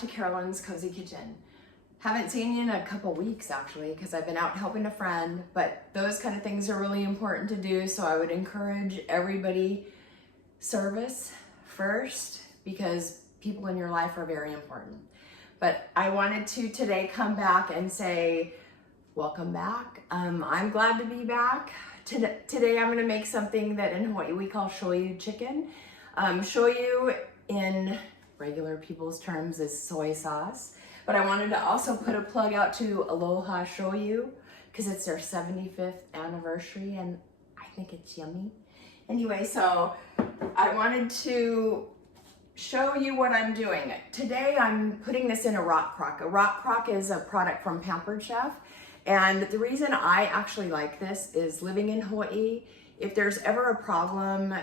to Carolyn's Cozy Kitchen. Haven't seen you in a couple weeks actually, because I've been out helping a friend, but those kind of things are really important to do, so I would encourage everybody service first, because people in your life are very important. But I wanted to today come back and say, welcome back. I'm glad to be back. Today I'm gonna make something that in Hawaii we call shoyu chicken. Shoyu in regular people's terms is soy sauce. But I wanted to also put a plug out to Aloha Shoyu because it's their 75th anniversary and I think it's yummy. Anyway, so I wanted to show you what I'm doing. Today I'm putting this in a rock crock. A rock crock is a product from Pampered Chef. And the reason I actually like this is living in Hawaii, if there's ever a problem,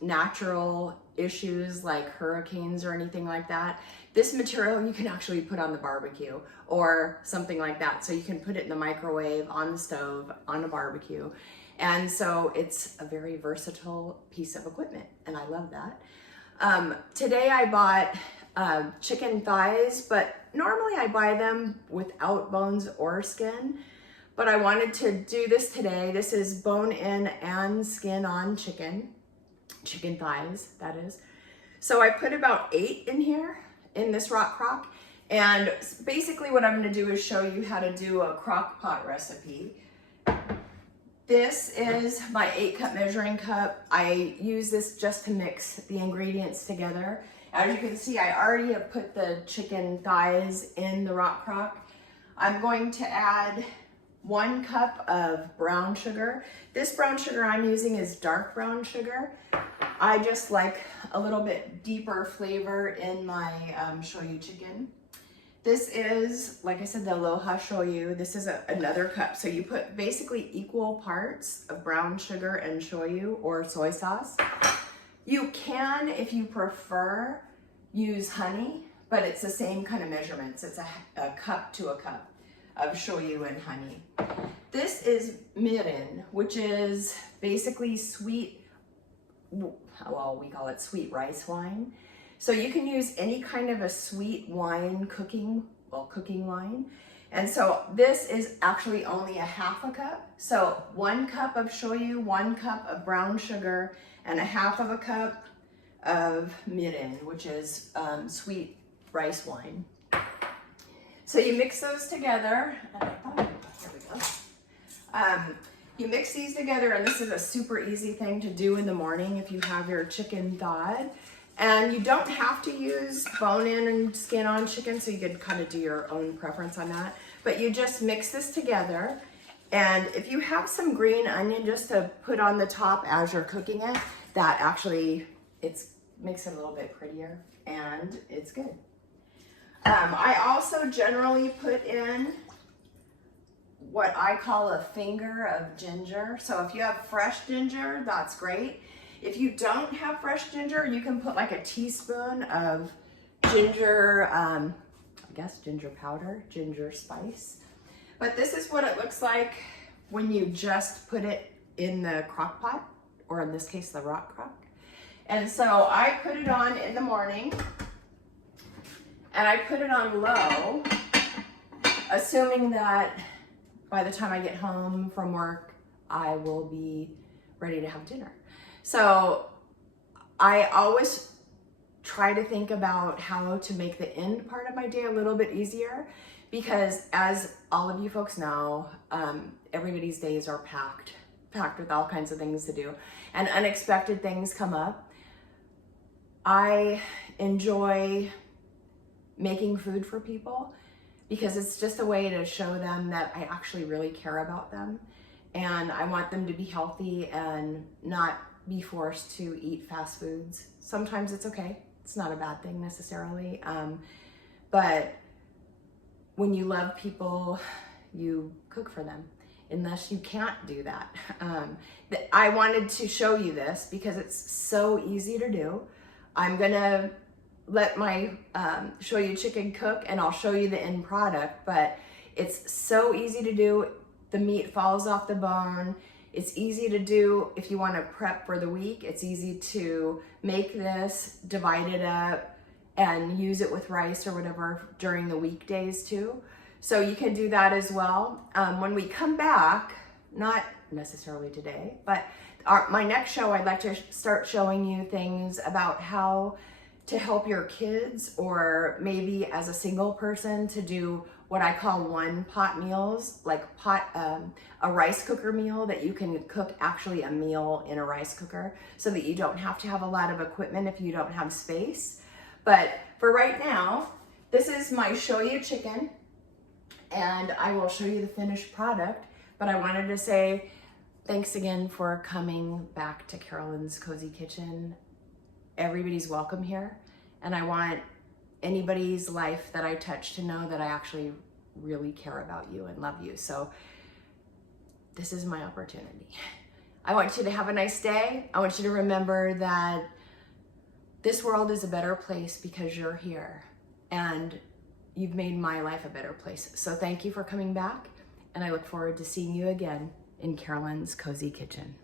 natural issues like hurricanes or anything like that, this material you can actually put on the barbecue or something like that. So you can put it in the microwave, on the stove, on a barbecue. And so it's a very versatile piece of equipment and I love that. Today I bought chicken thighs, but normally I buy them without bones or skin. But I wanted to do this today. This is bone in and skin on chicken thighs, that is. So I put about 8 in here in this rock crock. And basically what I'm gonna do is show you how to do a crock pot recipe. This is my 8-cup measuring cup. I use this just to mix the ingredients together. As you can see, I already have put the chicken thighs in the rock crock. I'm going to add 1 cup of brown sugar. This brown sugar I'm using is dark brown sugar. I just like a little bit deeper flavor in my shoyu chicken. This is, like I said, the Aloha Shoyu. This is another cup. So you put basically equal parts of brown sugar and shoyu or soy sauce. You can, if you prefer, use honey, but it's the same kind of measurements. It's a cup to a cup of shoyu and honey. This is mirin, which is basically sweet, well, we call it sweet rice wine. So you can use any kind of a sweet wine cooking wine. And so this is actually only a half a cup. So 1 cup of shoyu, 1 cup of brown sugar, and a half of a cup of mirin, which is sweet rice wine. So you mix those together. Here we go. You mix these together, and this is a super easy thing to do in the morning if you have your chicken thawed. And you don't have to use bone in and skin on chicken, so you could kind of do your own preference on that. But you just mix this together. And if you have some green onion just to put on the top as you're cooking it, that actually makes it a little bit prettier and it's good. I also generally put in what I call a finger of ginger. So if you have fresh ginger, that's great. If you don't have fresh ginger, you can put like a teaspoon of ginger, I guess ginger powder, ginger spice. But this is what it looks like when you just put it in the crock pot, or in this case, the rock crock. And so I put it on in the morning, and I put it on low, assuming that by the time I get home from work, I will be ready to have dinner. So I always try to think about how to make the end part of my day a little bit easier, because as all of you folks know, everybody's days are packed with all kinds of things to do, and unexpected things come up. I enjoy making food for people because it's just a way to show them that I actually really care about them, and I want them to be healthy and not be forced to eat fast foods. Sometimes it's okay. It's not a bad thing necessarily. But when you love people, you cook for them, unless you can't do that. I wanted to show you this because it's so easy to do. I'm gonna let my shoyu chicken cook and I'll show you the end product, but it's so easy to do. The meat falls off the bone. It's easy to do if you want to prep for the week. It's easy to make this, divide it up, and use it with rice or whatever during the weekdays too. So you can do that as well. When we come back, not necessarily today, but my next show, I'd like to start showing you things about how to help your kids, or maybe as a single person, to do what I call one pot meals, like a rice cooker meal that you can cook actually a meal in a rice cooker, so that you don't have to have a lot of equipment if you don't have space. But for right now, this is my Shoyu chicken, and I will show you the finished product. But I wanted to say thanks again for coming back to Carolyn's Cozy Kitchen. Everybody's welcome here, and I want anybody's life that I touch to know that I actually really care about you and love you. So this is my opportunity. I want you to have a nice day. I want you to remember that this world is a better place because you're here, and you've made my life a better place. So thank you for coming back, and I look forward to seeing you again in Carolyn's Cozy Kitchen.